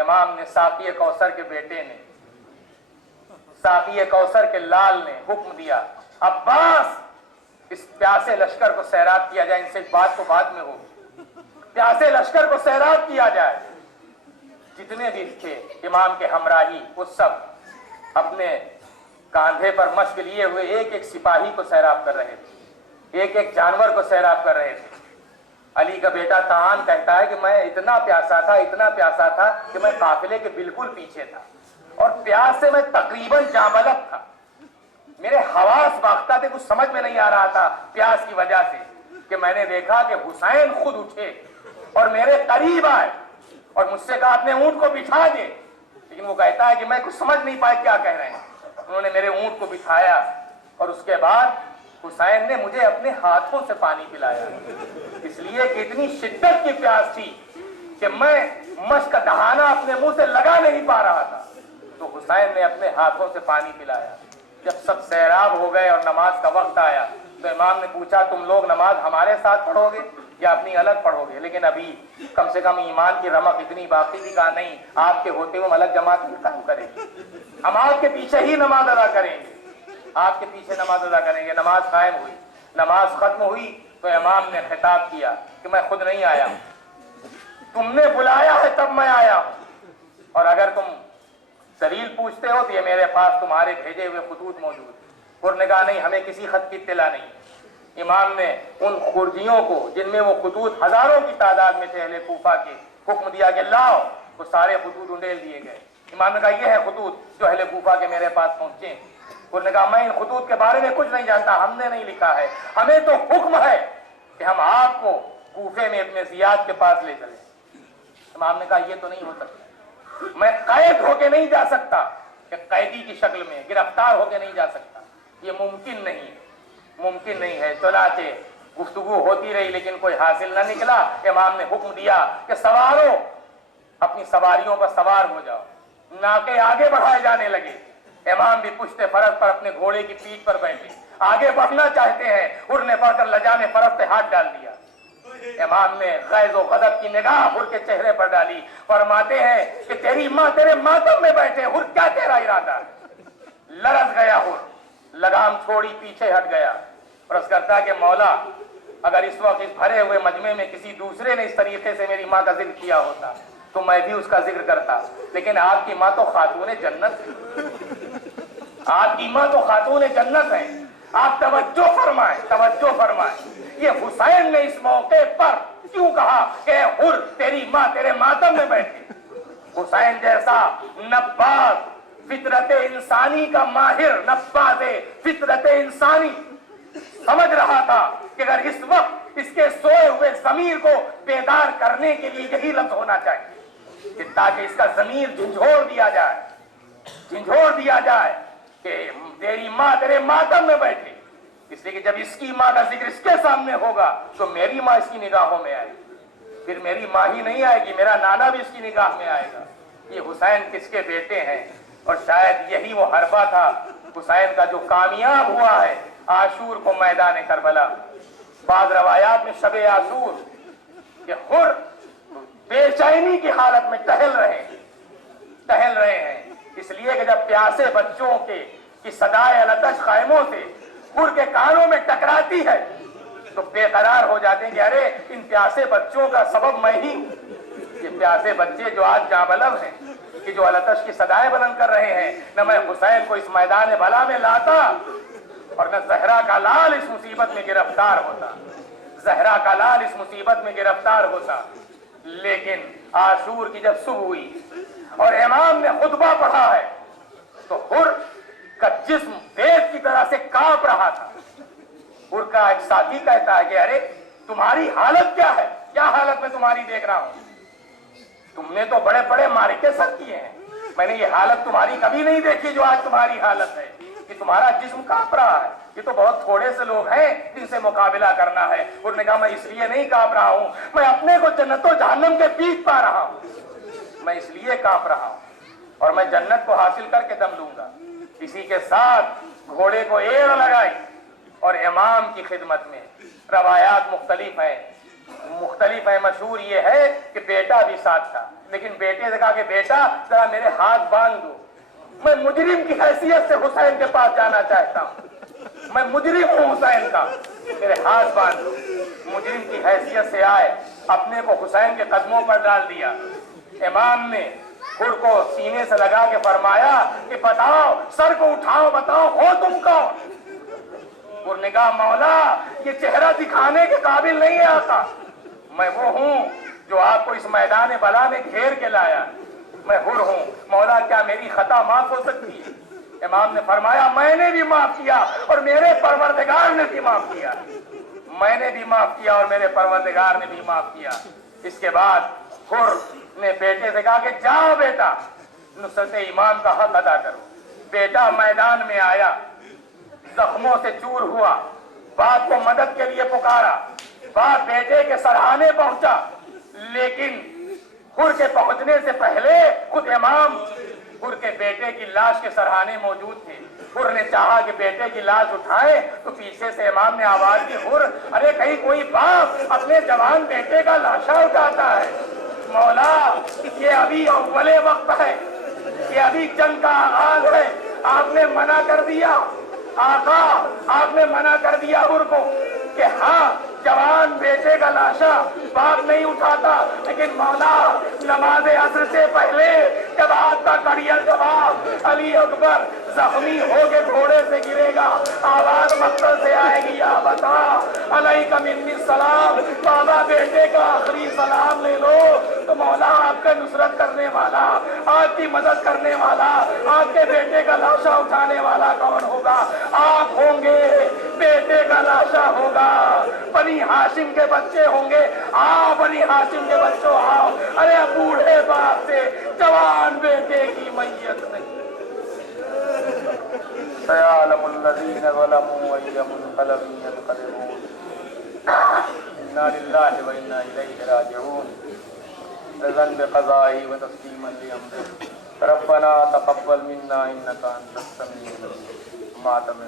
امام نے ساقی کوثر کے بیٹے نے، ساقی کوثر کے لال نے حکم دیا عباس اس پیاسے لشکر کو سیراب کیا جائے، ان سے بات تو بعد میں ہوگی، پیاسے لشکر کو سیراب کیا جائے۔ جتنے بھی تھے امام کے ہمراہی وہ سب اپنے کاندھے پر مشق لیے ہوئے ایک ایک سپاہی کو سیراب کر رہے تھے، ایک ایک جانور کو سیراب کر رہے تھے۔ علی کا بیٹا طعان کہتا ہے کہ میں اتنا پیاسا تھا کہ میں قافلے کے بالکل پیچھے تھا اور پیاس سے میں تقریباً جانبلب تھا، میرے حواس باختہ تھے، کچھ سمجھ میں نہیں آ رہا تھا پیاس کی وجہ سے، کہ میں نے دیکھا کہ حسین خود اٹھے اور میرے قریب آئے اور مجھ سے کہا اپنے اونٹ کو بٹھا دے، لیکن وہ کہتا ہے کہ میں کچھ سمجھ نہیں پائے کیا کہہ رہے ہیں۔ انہوں نے میرے اونٹ کو بٹھایا اور اس کے بعد حسین نے مجھے اپنے ہاتھوں سے پانی پلایا، اس لیے کہ اتنی شدت کی پیاس تھی کہ میں مشک کا دہانہ اپنے منہ سے لگا نہیں پا رہا تھا، تو حسین نے اپنے ہاتھوں سے پانی پلایا۔ جب سب سیراب ہو گئے اور نماز کا وقت آیا تو امام نے پوچھا تم لوگ نماز ہمارے ساتھ پڑھو گے یا اپنی الگ پڑھو گے؟ لیکن ابھی کم سے کم ایمان کی رمق اتنی باقی تھی، کہا نہیں، آپ کے ہوتے ہوئے ہم الگ جماعت میں کام کریں گے، ہم آپ کے پیچھے ہی نماز ادا کریں گے، آپ کے پیچھے نماز ادا کریں گے۔ نماز قائم ہوئی، نماز ختم ہوئی تو امام نے خطاب کیا کہ میں خود نہیں آیا ہوں، تم نے بلایا ہے تب میں آیا ہوں، اور اگر تم دلیل پوچھتے ہو تو یہ میرے پاس تمہارے بھیجے ہوئے خطوط موجود۔ اور نے کہا نہیں، ہمیں کسی خط کی اطلاع نہیں۔ امام نے ان خرجیوں کو جن میں وہ خطوط ہزاروں کی تعداد میں تھے اہل کوفہ کے، حکم دیا کہ لاؤ، وہ سارے خطوط انڈیل دیے گئے۔ امام نے کہا یہ ہے خطوط جو اہل کوفہ کے میرے پاس پہنچے۔ انہوں نے کہا میں ان خطوط کے بارے میں کچھ نہیں جانتا، ہم نے نہیں لکھا ہے، ہمیں تو حکم ہے کہ ہم آپ کو کوفے میں ابن زیاد کے پاس لے چلیں۔ امام نے کہا یہ تو نہیں ہو سکتا، میں قید ہو کے نہیں جا سکتا، کہ قیدی کی شکل میں گرفتار ہو کے نہیں جا سکتا، یہ ممکن نہیں ہے۔ چنانچہ گفتگو ہوتی رہی لیکن کوئی حاصل نہ نکلا۔ امام نے حکم دیا کہ سواروں اپنی سواریوں پر سوار ہو جاؤ، ناکے آگے بڑھائے جانے لگے۔ امام بھی پشت فرس پر اپنے گھوڑے کی پیٹھ پر بیٹھے، آگے بڑھنا چاہتے ہیں، حر نے پڑھ کر لجام فرس پہ ہاتھ ڈال دیا۔ امام نے غیظ و غضب کی نگاہ حر کے چہرے پر ڈالی، فرماتے ہیں کہ تیری ماں تیرے ماتم میں بیٹھے، حر کیا تیرا ارادہ ہے؟ لرز گیا حر، لگام چھوڑی پیچھے ہٹ گیا، اور اس کرتا کہ مولا اگر اس وقت اس بھرے ہوئے مجمع میں کسی دوسرے نے اس طریقے سے میری ماں کا ذکر کیا ہوتا تو میں بھی اس کا ذکر کرتا، لیکن آپ کی ماں تو خاتون جنت ہے، آپ کی ماں تو خاتون جنت ہے، آپ توجہ فرمائیں۔ یہ حسین نے اس موقع پر کیوں کہا کہ حر تیری ماں تیرے ماتم میں بیٹھے؟ حسین جیسا نباز فطرت انسانی کا ماہر، نباز فطرت انسانی، سمجھ رہا تھا کہ اگر اس وقت اس کے سوئے ہوئے ضمیر کو بیدار کرنے کے لیے یہی لفظ ہونا چاہیے کہ تاکہ اس کا ضمیر جھنجھوڑ دیا جائے کہ تیری ماں تیرے ماتم میں بیٹھے، اس لیے کہ جب اس کی ماں کا ذکر اس کے سامنے ہوگا تو میری ماں اس کی نگاہوں میں آئے گی، پھر میری ماں ہی نہیں آئے گی، میرا نانا بھی اس کی نگاہ میں آئے گا۔ یہ حسین کس کے بیٹے ہیں، اور شاید یہی وہ حربہ تھا حسین کا جو کامیاب ہوا ہے عاشور کو میدان کربلا۔ بعض روایات میں شب عاشور کہ حر بے چینی کی حالت میں ٹہل رہے ہیں، اس لیے کہ جب پیاسے بچوں کی صدائے التش خیموں سے حر کے کانوں میں ٹکراتی ہے تو بے قرار ہو جاتے ہیں کہ ارے ان پیاسے بچوں کا سبب میں ہی ہوں۔ یہ پیاسے بچے جو آج جانبلب ہیں، کہ جو التش کی صدائیں بلند کر رہے ہیں، نہ میں حسین کو اس میدان بلا میں لاتا اور نہ زہرا کا لال اس مصیبت میں گرفتار ہوتا۔ لیکن عاشور کی جب صبح ہوئی اور امام نے خطبہ پڑھا ہے تو حر کا جسم دیگ کی طرح سے کانپ رہا تھا۔ حر کا ایک ساتھی کہتا ہے کہ ارے تمہاری حالت کیا ہے، کیا حالت میں تمہاری دیکھ رہا ہوں، تم نے تو بڑے بڑے معرکے سر کیے ہیں، میں نے یہ حالت تمہاری کبھی نہیں دیکھی جو آج تمہاری حالت ہے، کہ تمہارا جسم کانپ رہا ہے، یہ تو بہت تھوڑے سے لوگ ہیں جن سے مقابلہ کرنا ہے۔ انہوں نے کہا میں اس لیے نہیں کانپ رہا ہوں، میں اپنے کو جنت و جہنم کے بیچ پا رہا ہوں، میں اس لیے کانپ رہا ہوں، اور میں جنت کو حاصل کر کے دم لوں گا۔ اسی کے ساتھ گھوڑے کو ایڑ لگائی اور امام کی خدمت میں، روایات مختلف ہیں، مختلف ہے، مشہور یہ ہے کہ بیٹا بھی ساتھ تھا، لیکن بیٹے سے کہا کہ بیٹا ذرا میرے ہاتھ باندھ دو، میں مجرم کی حیثیت سے حسین کے پاس جانا چاہتا ہوں، میں مجرم ہوں حسین کا، میرے ہاتھ باندھ دو۔ مجرم کی حیثیت سے آئے، اپنے کو حسین کے قدموں پر ڈال دیا۔ امام نے خر کو سینے سے لگا کے فرمایا کہ بتاؤ، سر کو اٹھاؤ، بتاؤ ہو تم کون؟ اور نے کہا مولا یہ چہرہ دکھانے کے قابل نہیں ہے آقا، میں وہ ہوں جو آپ کو اس میدان بلا میں گھیر کے لایا، میں حر ہوں، مولا کیا میری خطا معاف ہو سکتی ہے؟ امام نے فرمایا میں نے بھی معاف کیا اور میرے پروردگار نے بھی معاف کیا، میں نے بھی معاف کیا اور میرے پروردگار نے بھی معاف کیا۔ اس کے بعد حر نے بیٹے سے کہا کہ جاؤ بیٹا نصرت امام کا حق ادا کرو۔ بیٹا میدان میں آیا، زخموں سے چور ہوا، باپ کو مدد کے لیے پکارا، باپ بیٹے کے سرہانے پہنچا، لیکن حر کے پہنچنے سے پہلے خود امام حر کے بیٹے کی لاش کے سرہانے موجود تھے۔ حر نے چاہا کہ بیٹے کی لاش اٹھائے تو پیچھے سے امام نے آواز دی، حر ارے کہیں کوئی باپ اپنے جوان بیٹے کا لاشا اٹھاتا ہے؟ مولا یہ ابھی اول وقت ہے، یہ ابھی جنگ کا آغاز ہے، آپ نے منع کر دیا آقا، آپ نے منع کر دیا حر کو کہ ہاں جوان بیٹے کا لاشا باپ نہیں اٹھاتا، لیکن مولا نماز عصر سے پہلے جب آپ کا کڑیل جواب علی اکبر زخمی ہو کے گھوڑے سے گرے گا، آواز مقتل سے آئے گی یا بتا علیکہ منی السلام، بابا بیٹے کا آخری سلام لے لو، تو مولا آپ کا نصرت کرنے والا، آپ کی مدد کرنے والا، آپ کے بیٹے کا لاشا اٹھانے والا کون ہوگا؟ آپ ہوں گے، بیٹے کا لاشا ہوگا، بنی ہاشم کے بچے ہوں گے، آؤ بنی ہاشم کے بچوں آؤ، ارے بوڑھے باپ سے جوان بیٹے کی میت نہیں۔ سیعلم الذین ظلموا ای منقلب ینقلبون، انا للہ و انا الیہ راجعون، رضا بقضائہ و تسلیما لامرہ، ربنا تقبل منا انک انت السمیع العلیم، ماتم